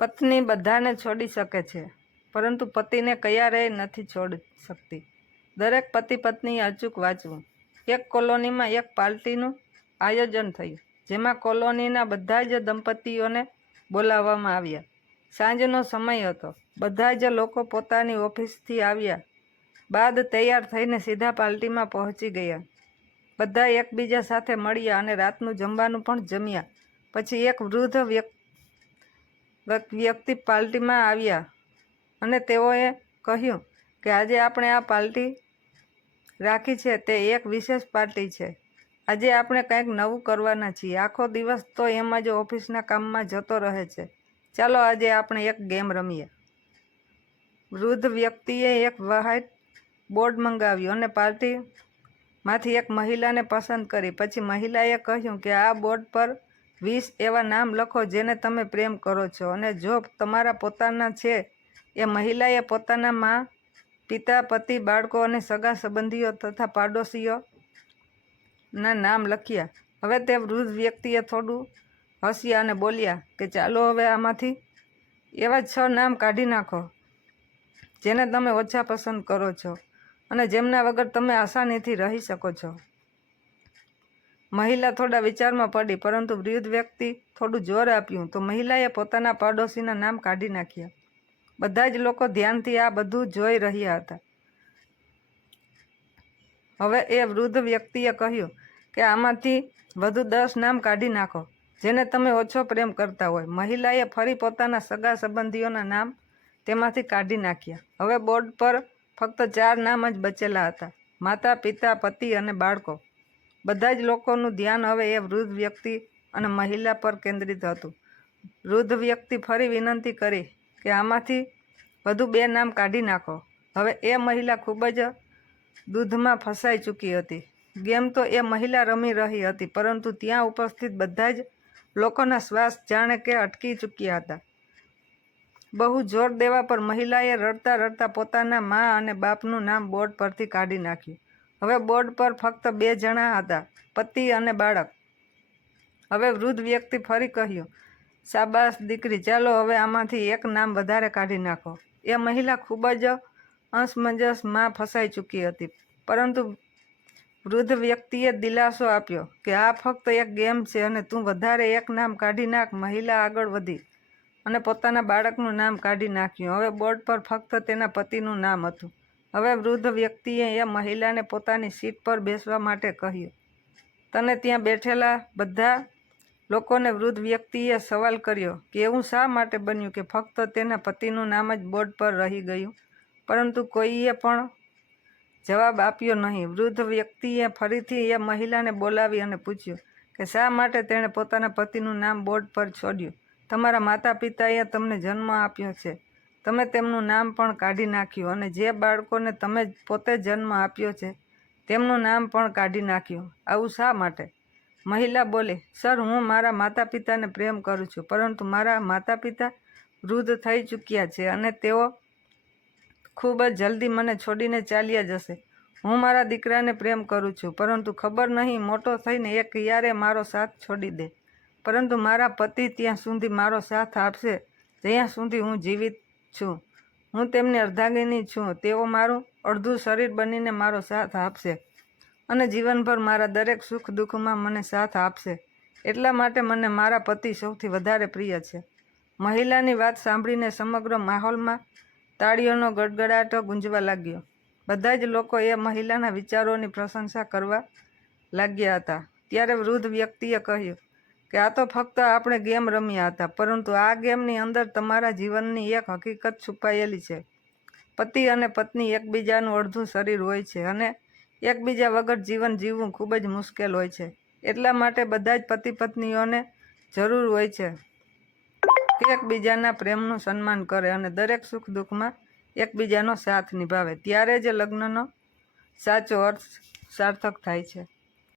પત્ની બધાને છોડી શકે છે, પરંતુ પતિને ક્યારેય નથી છોડી શકતી. દરેક પતિ પત્નીએ અચૂક વાંચવું. એક કોલોનીમાં એક પાર્ટીનું આયોજન થયું, જેમાં કોલોનીના બધા જ દંપતીઓને બોલાવવામાં આવ્યા. સાંજનો સમય હતો. બધા જ લોકો પોતાની ઓફિસથી આવ્યા બાદ તૈયાર થઈને સીધા પાર્ટીમાં પહોંચી ગયા. બધા એકબીજા સાથે મળ્યા અને રાતનું જમવાનું પણ જમ્યા. પછી એક વૃદ્ધ વ્યક્તિ પાર્ટીમાં આવ્યા અને તેઓએ કહ્યું કે આજે આપણે આ પાર્ટી રાખી છે તે એક વિશેષ પાર્ટી છે. આજે આપણે કંઈક નવું કરવાના છીએ. આખો દિવસ તો એમ જ ઓફિસના કામમાં જતો રહે છે. ચાલો આજે આપણે એક ગેમ રમીએ. વૃદ્ધ વ્યક્તિએ એક વ્હાઇટ બોર્ડ મંગાવ્યું અને પાર્ટીમાંથી એક મહિલાને પસંદ કરી. પછી મહિલાએ કહ્યું કે આ બોર્ડ પર 20 એવા નામ લખો જેને તમે પ્રેમ કરો છો અને જો તમારા પોતાના છે. એ મહિલાએ પોતાના મા, પિતા, પતિ, બાળકો અને સગા સંબંધીઓ તથા પાડોશીઓના નામ લખ્યા. હવે તે વૃદ્ધ વ્યક્તિએ થોડું હસ્યા અને બોલ્યા કે ચાલો હવે આમાંથી એવા 6 નામ કાઢી નાખો જેને તમે ઓછા પસંદ કરો છો અને જેમના વગર તમે આસાનીથી રહી શકો છો. મહિલા થોડા વિચારમાં પડી, પરંતુ વૃદ્ધ વ્યક્તિ થોડું જોર આપ્યું તો મહિલાએ પોતાના પાડોશીના નામ કાઢી નાખ્યા. બધા જ લોકો ધ્યાનથી આ બધું જોઈ રહ્યા હતા. હવે એ વૃદ્ધ વ્યક્તિએ કહ્યું કે આમાંથી વધુ 10 નામ કાઢી નાખો જેને તમે ઓછો પ્રેમ કરતા હોય. મહિલાએ ફરી પોતાના સગા સંબંધીઓના નામ તેમાંથી કાઢી નાખ્યા. હવે બોર્ડ પર ફક્ત 4 નામ જ બચેલા હતા: માતા, પિતા, પતિ અને બાળકો. બધા જ લોકોનું ધ્યાન હવે એ વૃદ્ધ વ્યક્તિ અને મહિલા પર કેન્દ્રિત હતું. વૃદ્ધ વ્યક્તિ ફરી વિનંતી કરી કે આમાંથી વધુ 2 નામ કાઢી નાખો. હવે એ મહિલા ખૂબ જ દુઃખમાં ફસાઈ ચૂકી હતી. ગેમ તો એ મહિલા રમી રહી હતી, પરંતુ ત્યાં ઉપસ્થિત બધા જ લોકોના શ્વાસ જાણે કે અટકી ચૂક્યા હતા. બહુ જોર દેવા પર મહિલાએ રડતા રડતા પોતાના મા અને બાપનું નામ બોર્ડ પરથી કાઢી નાખ્યું. હવે બોર્ડ પર ફક્ત 2 જણા હતા: પતિ અને બાળક. હવે વૃદ્ધ વ્યક્તિ ફરી કહ્યું, શાબાશ દીકરી, ચાલો હવે આમાંથી એક નામ વધારે કાઢી નાખો. એ મહિલા ખૂબ જ અસમંજસમાં ફસાઈ ચૂકી હતી, પરંતુ વૃદ્ધ વ્યક્તિએ દિલાસો આપ્યો કે આ ફક્ત એક ગેમ છે અને તું વધારે એક નામ કાઢી નાખ. મહિલા આગળ વધી અને પોતાના બાળકનું નામ કાઢી નાખ્યું. હવે બોર્ડ પર ફક્ત તેના પતિનું નામ હતું. હવે વૃદ્ધ વ્યક્તિએ એ મહિલાને પોતાની સીટ પર બેસવા માટે કહ્યું. તને ત્યાં બેઠેલા બધા લોકોને વૃદ્ધ વ્યક્તિએ સવાલ કર્યો કે એવું શા માટે બન્યું કે ફક્ત તેના પતિનું નામ જ બોર્ડ પર રહી ગયું, પરંતુ કોઈએ પણ જવાબ આપ્યો નહીં. વૃદ્ધ વ્યક્તિએ ફરીથી એ મહિલાને બોલાવી અને પૂછ્યું કે શા માટે તેણે પોતાના પતિનું નામ બોર્ડ પર છોડ્યું. તમારા માતા પિતાએ તમને જન્મ આપ્યો છે, તમે તેમનું નામ પણ કાઢી નાખ્યું અને જે બાળકોને તમે પોતે જન્મ આપ્યો છે તેમનું નામ પણ કાઢી નાખ્યું. આવું શા માટે? મહિલા બોલી, સર, હું મારા માતા પિતાને પ્રેમ કરું છું, પરંતુ મારા માતા પિતા વૃદ્ધ થઈ ચૂક્યા છે અને તેઓ ખૂબ જ જલ્દી મને છોડીને ચાલ્યા જશે. હું મારા દીકરાને પ્રેમ કરું છું, પરંતુ ખબર નહીં મોટો થઈને એ ક્યારે મારો સાથ છોડી દે, પરંતુ મારા પતિ ત્યાં સુધી મારો સાથ આપશે જ્યાં સુધી હું જીવિત છું. હું તેમની અર્ધાંગીની છું. તેઓ મારું અડધું શરીર બનીને મારો સાથ આપશે અને જીવનભર મારા દરેક સુખ દુઃખમાં મને સાથ આપશે. એટલા માટે મને મારા પતિ સૌથી વધારે પ્રિય છે. મહિલાની વાત સાંભળીને સમગ્ર માહોલમાં તાળીઓનો ગડગડાટ ગુંજવા લાગ્યો. બધા જ લોકો એ મહિલાના વિચારોની પ્રશંસા કરવા લાગ્યા હતા. ત્યારે વૃદ્ધ વ્યક્તિએ કહ્યું કે આ તો ફક્ત આપણે ગેમ રમ્યા હતા, પરંતુ આ ગેમની અંદર તમારા જીવનની એક હકીકત છુપાયેલી છે. પતિ અને પત્ની એકબીજાનું અડધું શરીર હોય છે અને એકબીજા વગર જીવન જીવવું ખૂબ જ મુશ્કેલ હોય છે. એટલા માટે બધા જ પતિ પત્નીઓને જરૂર હોય છે કે એકબીજાના પ્રેમનું સન્માન કરે અને દરેક સુખ દુઃખમાં એકબીજાનો સાથ નિભાવે. ત્યારે જ લગ્નનો સાચો અર્થ સાર્થક થાય છે.